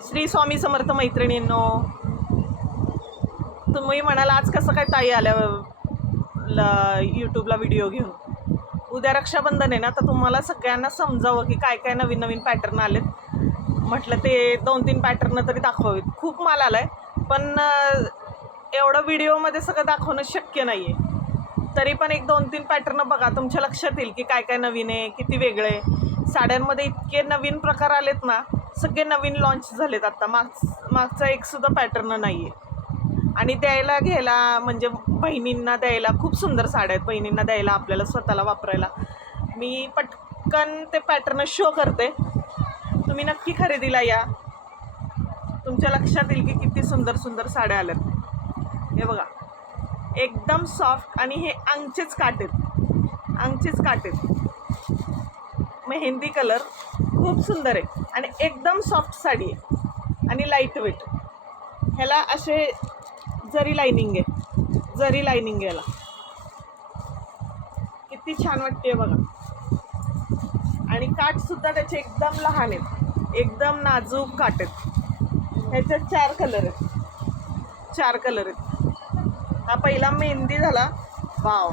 श्री स्वामी समर्थ मैत्रिणींनो, तुम्ही म्हणाल आज कसं काय ताई आल्या यूट्यूबला व्हिडिओ घेऊन. उद्या रक्षाबंधन आहे ना, तर तुम्हाला सगळ्यांना समजावं की काय काय नवीन नवीन पॅटर्न आलेत. म्हटलं ते 2-3 पॅटर्न तरी दाखवावेत. खूप माल आला आहे, पण एवढं व्हिडिओमध्ये सगळं दाखवणं शक्य नाही आहे. तरी पण एक 2-3 पॅटर्न बघा, तुमच्या लक्षात येईल की काय काय नवीन आहे, किती वेगळे आहे. साड्यांमध्ये इतके नवीन प्रकार आलेत ना, सगळे नवीन लॉन्च झालेत आत्ता. मागचा एकसुद्धा पॅटर्न नाही आहे. आणि द्यायला घ्यायला म्हणजे बहिणींना द्यायला खूप सुंदर साड्या आहेत. बहिणींना द्यायला, आपल्याला स्वतःला वापरायला. मी पटकन ते पॅटर्न शो करते, तुम्ही नक्की खरेदीला या. तुमच्या लक्षात येईल की किती सुंदर सुंदर साड्या आल्यात. हे बघा, एकदम सॉफ्ट. आणि हे अंगचेच काट आहेत, अंगचेच काट आहेत. मेहंदी कलर खूप सुंदर आहे आणि एकदम सॉफ्ट साडी आहे आणि लाईट वेट. ह्याला असे जरी लायनिंग आहे, जरी लायनिंग याला किती छान वाटते बघा. आणि काठसुद्धा त्याचे एकदम लहान आहेत, एकदम नाजूक काट आहेत. ह्याच्यात 4 कलर आहेत, 4 कलर आहेत. हा पहिला मेहंदी झाला. वाव,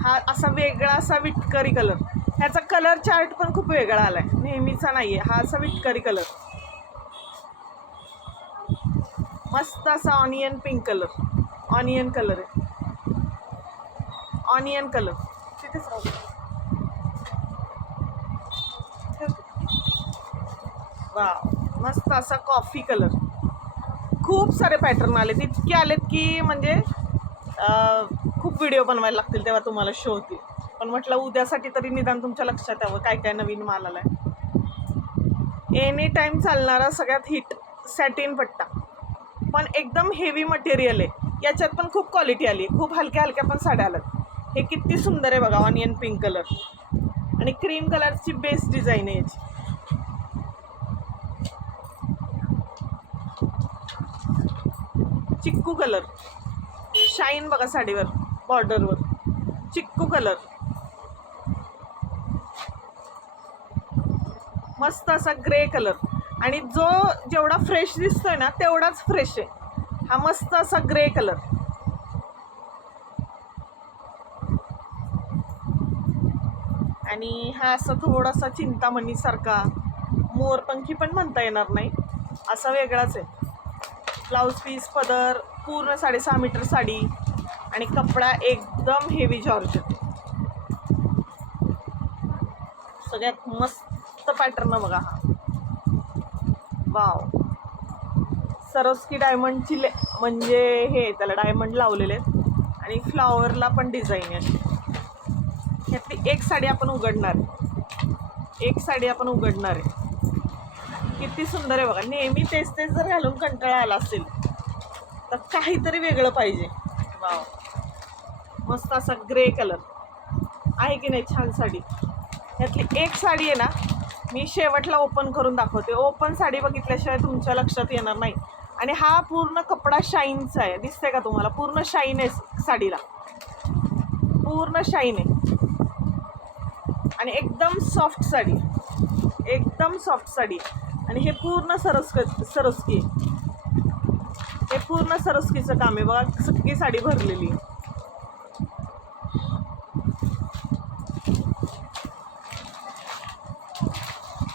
हा असा वेगळा असा विटकरी कलर. ह्याचा कलर चार्ट पण खूप वेगळा आला आहे, नेहमीचा नाही आहे. हा असा विटकरी कलर, मस्त असा onion pink colour. Onion colour आहे, ऑनियन कलर. तिथेच राहू. वाव, मस्त असा कॉफी कलर. खूप सारे पॅटर्न आलेत, इतके आलेत की म्हणजे खूप व्हिडिओ बनवायला लागतील तेव्हा तुम्हाला शो होतील. पण म्हटलं उद्यासाठी तरी निदान तुमच्या लक्षात यावं काय काय नवीन माल आला आहे. एनी टाईम चालणारा सगळ्यात हिट सॅटिन पट्टा, पण एकदम हेवी मटेरियल आहे. याच्यात पण खूप क्वालिटी आली, खूप हलक्या हलक्या पण साड्या आल्यात. हे किती सुंदर आहे बघा, ऑनियन पिंक कलर आणि क्रीम कलरची बेस्ट डिझाईन आहे याची. चिक्कू कलर, शाईन बघा साडीवर, बॉर्डरवर चिक्कू कलर. मस्त असा ग्रे कलर. आणि जो जेवढा फ्रेश दिसतोय ना तेवढाच फ्रेश आहे. हा मस्त असा ग्रे कलर. आणि हा असा थोडासा चिंतामणीसारखा, मोरपंखी पण म्हणता येणार नाही, असा वेगळाच आहे. ब्लाऊज पीस, पदर, पूर्ण 6.5 मीटर साडी आणि कपडा एकदम हेवी जॉर्जेट. सगळ्यात मस्त पॅटर्न बघा हा. वाव, सरोस्की डायमंडची म्हणजे हे त्याला डायमंड लावलेले आहेत आणि फ्लॉवरला पण डिझाईन आहे. ह्यातली एक साडी आपण उघडणार आहे, एक साडी आपण उघडणार आहे. किती सुंदर आहे बघा. नेहमी तेच तेच जर घालून कंटाळा आला असेल तर काहीतरी वेगळं पाहिजे. वाव, मस्त असा ग्रे कलर आहे की नाही, छान साडी. ह्यातली एक साडी आहे ना, मी शेवटला ओपन करून दाखवते. ओपन साडी बघितल्याशिवाय तुमच्या लक्षात येणार नाही. आणि हा पूर्ण कपडा शाईनचा आहे, दिसतंय का तुम्हाला? पूर्ण शाईन आहे साडीला, पूर्ण शाईन आहे. आणि एकदम सॉफ्ट साडी, एकदम सॉफ्ट साडी. आणि हे पूर्ण सरोस्की, हे पूर्ण सरोस्कीचं काम आहे बघा. सगळी साडी भरलेली.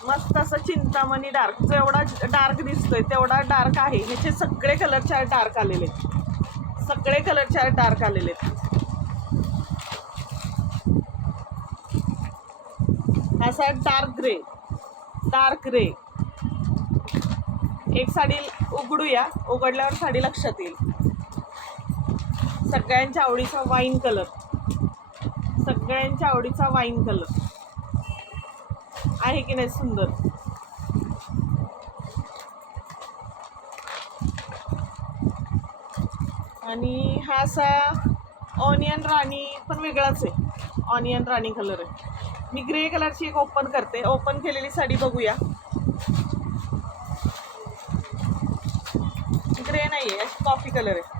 मस्त असं चिंतामणी डार्क, जेवढा डार्क दिसतोय तेवढा डार्क आहे. ह्याचे सगळे कलरचे डार्क आलेले आहेत, सगळे कलरचे डार्क आलेले आहेत. असा डार्क ग्रे, डार्क ग्रे. एक साडी उघडूया, उघडल्यावर साडी लक्षात येईल. सगळ्यांच्या आवडीचा वाईन कलर, सगळ्यांच्या आवडीचा वाईन कलर आहे की नाही, सुंदर. आणि हा असा ऑनियन राणी पण वेगळाच आहे, ऑनियन राणी कलर आहे. मी ग्रे कलरची एक ओपन करते, ओपन केलेली साडी बघूया. ग्रे नाही आहे, कॉफी कलर आहे.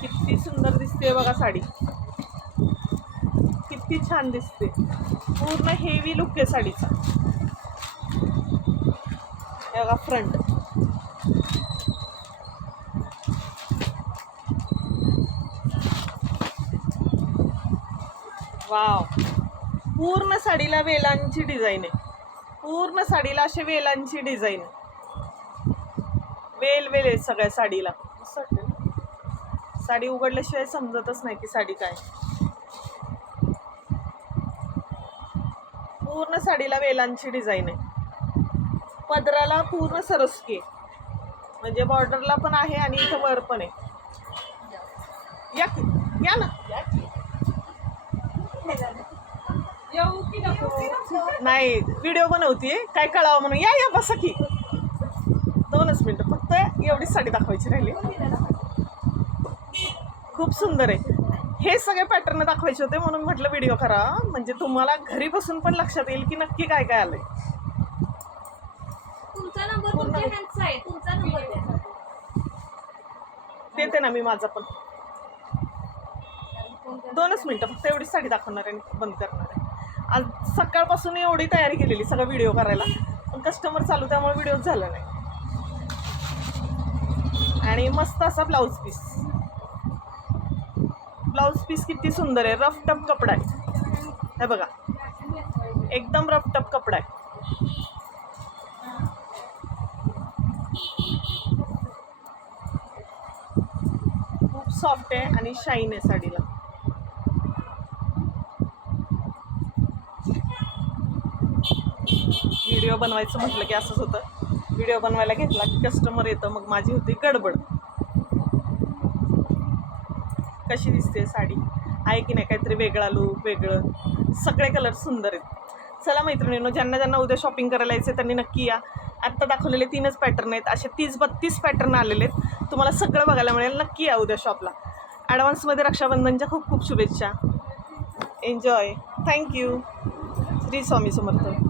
किती सुंदर दिसते बघा साडी. किती छान दिसते. पूर्ण हेवी लुक आहे साडीचा. हे बघा फ्रंट. वाव. पूर्ण साडीला वेलांची डिझाईन आहे. पूर्ण साडीला असे वेलांची डिझाईन. वेल वेल आहे सगळ्या साडीला. मस्त वाटते ना. साडी उघडल्याशिवाय समजतच नाही की साडी काय. पूर्ण साडीला वेलांची डिझाईन आहे. पदराला पूर्ण सरस्की म्हणजे बॉर्डरला पण आहे आणि इथं वर पण आहे. या ना. नाही व्हिडिओ बनवतीये काय कळावं म्हणून. या बसा की. 2च मिनिटं फक्त एवढीच साडी दाखवायची राहिली. खूप सुंदर आहे. हे सगळे पॅटर्न दाखवायचे होते म्हणून म्हटलं व्हिडिओ करा, म्हणजे तुम्हाला घरी बसून पण लक्षात येईल की नक्की काय काय आलंय. तुमचा नंबर देते ना मी माझा पण. 2च मिनिटं फक्त एवढीच साडी दाखवणार आहे, बंद करणार आहे. आज सकाळपासून एवढी तयारी केलेली सगळं व्हिडिओ करायला, पण कस्टमर चालू त्यामुळे व्हिडिओच झाला नाही. आणि मस्त असा ब्लाऊज पीस. ब्लाऊज पीस किती सुंदर आहे. रफ टफ कपडा आहे. हे बघा एकदम रफ टफ कपडा आहे. खूप सॉफ्ट आहे आणि शाईन आहे साडीला. व्हिडिओ बनवायचं म्हटलं की असंच होतं. व्हिडिओ बनवायला घेतला की कस्टमर येतं, मग माझी होती गडबड. कशी दिसते साडी आहे की नाही, काहीतरी वेगळा लूक, वेगळं. सगळे कलर सुंदर आहेत. चला मैत्रिणींनो, ज्यांना ज्यांना उद्या शॉपिंग करायला यायचं त्यांनी नक्की या. आत्ता दाखवलेले 3च पॅटर्न आहेत. असे 30-32 पॅटर्न आलेले आहेत. तुम्हाला सगळं बघायला मिळेल. नक्की या उद्या शॉपला. ॲडव्हान्समध्ये रक्षाबंधनच्या खूप खूप शुभेच्छा. एन्जॉय. थँक्यू. श्री स्वामी समर्थ.